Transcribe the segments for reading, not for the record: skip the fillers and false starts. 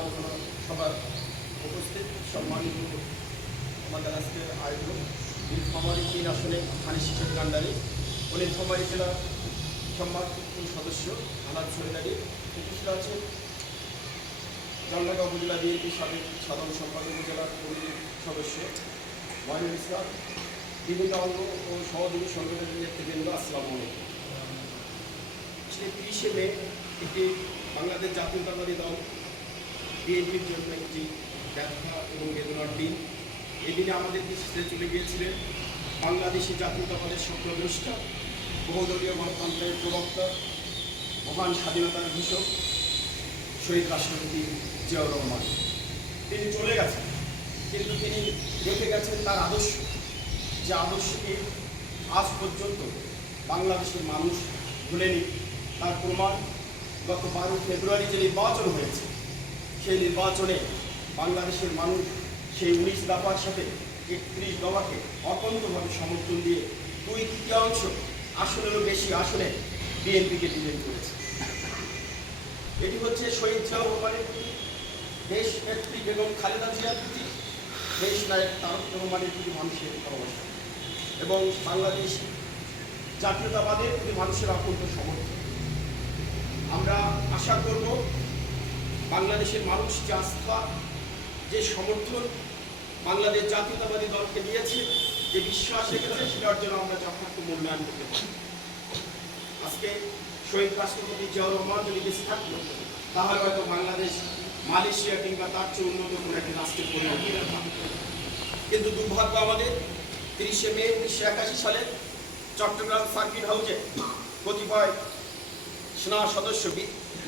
আলোচনা সভার উপস্থিত সম্মানিত আমাদের আজকের আয়োজন নীলফামারী 3 আসনে হানিফ শেখ কান্ডারি ও নীলফামারী জেলা সম্মানিত সদস্য আনাদ শহীদারি উপস্থিত আছেন জালনাগাঁও উপজেলা বিএনপি সাবেক সাধারণ সম্পাদক জেলার কমিটির সদস্য ওয়াহিদুল ইসলাম, বিভিন্ন অঙ্গ ও সহযোগী সংগঠনের নেতৃবৃন্দ। আসসালামু আলাইকুম। 30 মে একটি বাংলাদেশ জাতীয়তাবাদী দল বিএনপির জন্য একটি ব্যথা এবং বেদনার দিন। এই দিনে আমাদের দেশে চলে গিয়েছিলেন বাংলাদেশি জাতীয়তাবাদের স্বপ্নদ্রষ্টা, বহুদলীয় গণতন্ত্রের প্রবক্তা, মহান স্বাধীনতার ঘোষক শহীদ রাষ্ট্রপতি জিয়াউর রহমান। তিনি চলে গেছেন, কিন্তু তিনি রেখে গেছেন তার আদর্শ, যে আদর্শকে আজ পর্যন্ত বাংলাদেশের মানুষ ভুলেনি। তার প্রমাণ গত 12 ফেব্রুয়ারি যে নির্বাচন হয়েছে, সেই নির্বাচনে বাংলাদেশের মানুষ সেই 19 দফার সাথে 31 দফাকে অত্যন্তভাবে সমর্থন দিয়ে 2/3 আসনেরও বেশি আসনে বিএনপিকে বিজয়ী করেছে। এটি হচ্ছে শহীদ জিয়াউর রহমানের প্রতি, দেশ নেত্রী বেগম খালেদা জিয়ার প্রতি, দেশ নায়ক তারেক রহমানের প্রতি মানুষের ভালোবাসা এবং বাংলাদেশ জাতীয়তাবাদের প্রতি মানুষের অকুণ্ঠ সমর্থন। আমরা আশা করব বাংলাদেশের মানুষ যে আস্থা, যে সমর্থন বাংলাদেশ জাতীয়তাবাদী দলকে দিয়েছে, যে বিশ্বাস রেখেছে, সেটার জন্য আমরা যথার্থ মূল্যায়ন করতে পারি। আজকে শহীদ রাষ্ট্রপতি জিয়াউর রহমান যদি বেঁচে থাকতো, তাহলে হয়তো বাংলাদেশ মালয়েশিয়া কিংবা তার চেয়ে উন্নত কোনো একটি রাষ্ট্রে পরিণত হতো। কিন্তু দুর্ভাগ্য আমাদের 30 মে 1981 সালে চট্টগ্রাম সার্কিট হাউসে কতিপয় সেনা সদস্য,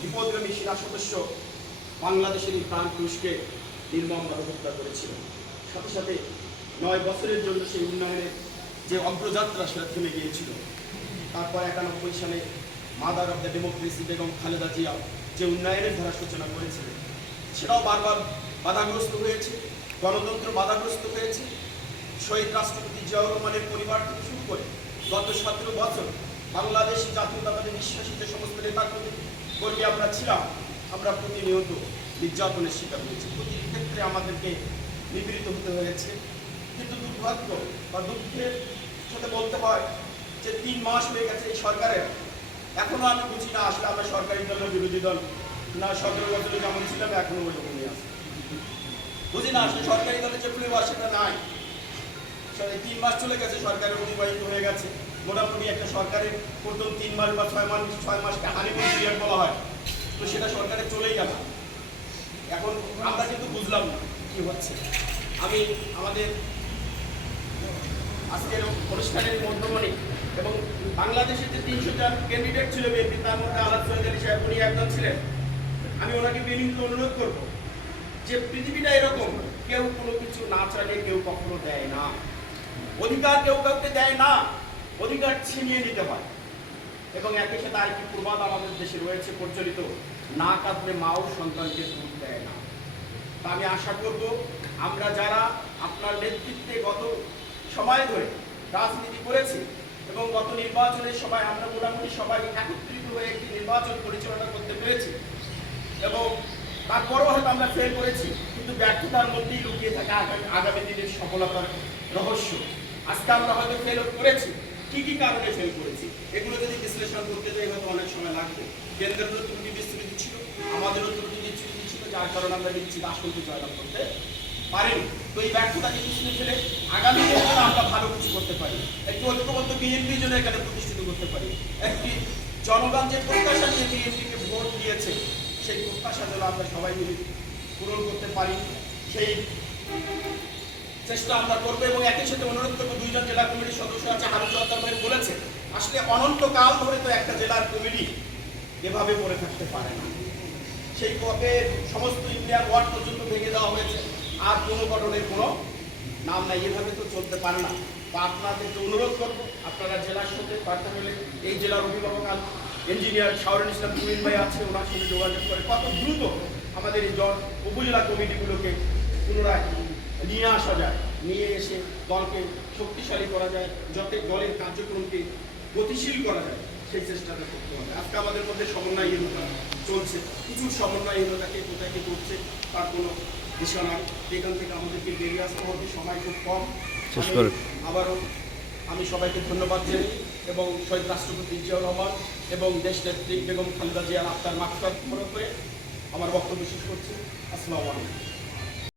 বিপদগামী সেনা সদস্য বাংলাদেশের এই প্রাণ পুরুষকে নির্মমভাবে হত্যা করেছিল। সাথে সাথে 9 বছরের জন্য সেই উন্নয়নের যে অগ্রযাত্রা সেটা থেমে গিয়েছিল। তারপর 91 সালে mother of the democracy Begum Khaleda Zia যে উন্নয়নের ধারা সূচনা করেছিলেন, সেটাও বারবার বাধাগ্রস্ত হয়েছে, গণতন্ত্র বাধাগ্রস্ত হয়েছে। শহীদ রাষ্ট্রপতি জিয়াউর রহমানের পরিবার থেকে শুরু করে গত 17 বছর বাংলাদেশি জাতীয়তাবাদে বিশ্বাসী যে সমস্ত নেতা কর্মী আমরা ছিলাম, আমরা প্রতিনিয়ত নির্যাতনের শিকার হয়েছি। প্রতিটি ক্ষেত্রে আমাদেরকে নিপীড়িত হতে হয়েছে। কিন্তু দুর্ভাগ্য বা দুঃখের সাথে বলতে হয় যে 3 মাস হয়ে গেছে এই সরকারের, এখনো আমি বুঝি না আসলে আমরা সরকারি দল না বিরোধী দল, না 17 বছরে যেমন ছিলাম এখনো ওই রকমই আছে। বুঝি না আসলে সরকারি দলের যে ফ্লেভার সেটা নাই। 3 মাস চলে গেছে, সরকারের অতিবাহিত হয়ে গেছে। মোটামুটি একটা সরকারের প্রথম 3 মাস বা 6 মাসকে হানিমুন পিরিয়ড বলা হয়, তো সেটা সরকারে চলেই গেল। এখন আমরা কিন্তু বুঝলাম না কি হচ্ছে। আমি আমাদের আজকের অনুষ্ঠানের মধ্যমণি এবং বাংলাদেশের যে 300 জন ক্যান্ডিডেট ছিল বিএনপি, তার মধ্যে আনাদ শহীদারি সাহেব উনি একজন ছিলেন। আমি ওনাকে বিনীত অনুরোধ করব যে পৃথিবীটা এরকম, কেউ কোনো কিছু না চাইলে কেউ কখনো দেয় না। অধিকার কেউ কাউকে দেয় না, অধিকার ছিনিয়ে নিতে হয়। এবং একই সাথে আরেকটি প্রবাদ আমাদের দেশে রয়েছে প্রচলিত, না কাঁদলে মাও সন্তানকে দুধ দেয় না। তা আমি আশা করব আমরা যারা আপনার নেতৃত্বে গত সময় ধরে রাজনীতি করেছি এবং গত নির্বাচনের সময় আমরা মোটামুটি সবাই একত্রিত হয়ে একটি নির্বাচন পরিচালনা করতে পেরেছি এবং তারপরও হয়তো আমরা ফেল করেছি, কিন্তু ব্যর্থতার মধ্যেই লুকিয়ে থাকে আগামী দিনের সফলতার রহস্য। আজকে আমরা হয়তো ফেল করেছি, কি কি কারণে ফেল করেছি এগুলো যদি বিশ্লেষণ করতে যাই হয়তো অনেক সময় লাগবে। কেন্দ্রেরও ত্রুটি বিস্তৃতি ছিল, আমাদেরও ত্রুটি বিস্তৃতি ছিল, যার কারণে আমরা নিশ্চিত আসনটি জয়লাভ করতে পারিনি। তো এই ব্যর্থতাকে পিছনে ফেলে আগামী দিনে আমরা ভালো কিছু করতে পারি, একটি ঐক্যবদ্ধ বিএনপি জন্য এখানে প্রতিষ্ঠিত করতে পারি। একটি জনগণ যে প্রত্যাশা নিয়ে বিএনপিকে ভোট দিয়েছে, সেই প্রত্যাশা যেন আমরা সবাই মিলে পূরণ করতে পারি, সেই চেষ্টা আমরা করবো। এবং একই সাথে অনুরোধ করবো, 2 জন জেলা কমিটির সদস্য আছে, হারুন চৌধুরী ভাই বলেছে, আসলে অনন্তকাল ধরে তো একটা জেলার কমিটি এভাবে পড়ে থাকতে পারে না। সেই কবে সমস্ত ইন্ডিয়ান ওয়ার্ড পর্যন্ত ভেঙে দেওয়া হয়েছে, আর কোনো গঠনের কোনো নাম নাই। এভাবে তো চলতে পারে না। বা আপনাদেরকে অনুরোধ করবো, আপনারা জেলার সাথে পার্টনার হলে এই জেলার অভিভাবক ইঞ্জিনিয়ার শাহরুল ইসলাম তুমিন ভাই আছে, ওনার সঙ্গে যোগাযোগ করে কত দ্রুত আমাদের এই উপজেলা কমিটিগুলোকে পুনরায় নিয়ে আসা যায়, নিয়ে এসে দলকে শক্তিশালী করা যায়, যাতে দলের কার্যক্রমকে গতিশীল করা যায়, সেই চেষ্টাটা করতে হবে। আজকে আমাদের মধ্যে সমন্বয়হীনতা চলছে, কিছু সমন্বয়হীনতাকে কোথায় কি করছে নিশানায়। এখান থেকে আমাদেরকে বেরিয়ে আসতে হবে, সময় খুব কম। শেষ করে আবারও আমি সবাইকে ধন্যবাদ জানাই এবং শহীদ রাষ্ট্রপতি জিয়াউর রহমান এবং দেশনেত্রী বেগম খালেদা জিয়ার আত্মার মাগফিরাত কামনা করে আমার বক্তব্য শেষ করছি। আসসালামু আলাইকুম।